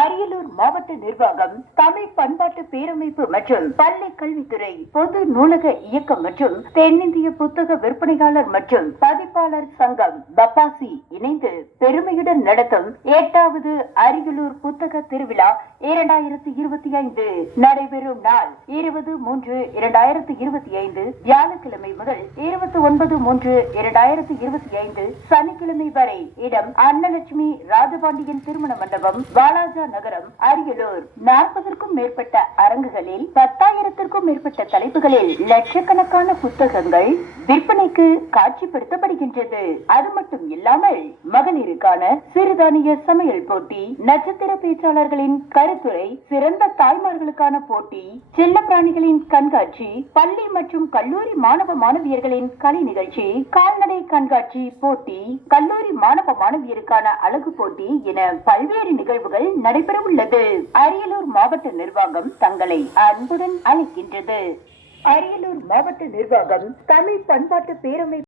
அரியலூர் மாவட்ட நிர்வாகம், தமிழ் பண்பாட்டு பேரமைப்பு மற்றும் பள்ளி கல்வித்துறை, பொது நூலக இயக்கம் மற்றும் தென்னிந்திய புத்தக விற்பனையாளர் மற்றும் பதிப்பாளர் சங்கம் பப்பாசி இணைந்து பெருமையுடன் நடத்தும் 8வது அரியலூர் புத்தக திருவிழா 2025 நடைபெறும் நாள் 20/3/2025 வியாழக்கிழமை முதல் 29/3/2025 சனிக்கிழமை வரை. இடம் அன்னலட்சுமி ராஜபாண்டியன் திருமண மண்டபம், வாலாஜா நகரம், அரியலூர். 40க்கும் மேற்பட்ட அரங்குகளில் 10,000க்கும் மேற்பட்ட தலைப்புகளில் லட்சக்கணக்கான புத்தகங்கள் விற்பனைக்கு காட்சிப்படுத்தப்படுகின்றது. அது மட்டும் இல்லாமல் மகளிருக்கான சிறுதானிய சமையல் போட்டி, நட்சத்திர பேச்சாளர்களின் கருத்துரை, சிறந்த தாய்மார்களுக்கான போட்டி, செல்ல பிராணிகளின் கண்காட்சி, பள்ளி மற்றும் கல்லூரி மாணவ மாணவியர்களின் கலை நிகழ்ச்சி, கால்நடை கண்காட்சி போட்டி, கல்லூரி மாணவ மாணவியருக்கான அழகு போட்டி என பல்வேறு நிகழ்வுகள் நடைபெற உள்ளது. அரியலூர் மாவட்ட நிர்வாகம் தங்களை அன்புடன் அழைக்கின்றது. அரியலூர் மாவட்ட நிர்வாகம், தமிழ் பண்பாட்டு பேரமைப்பு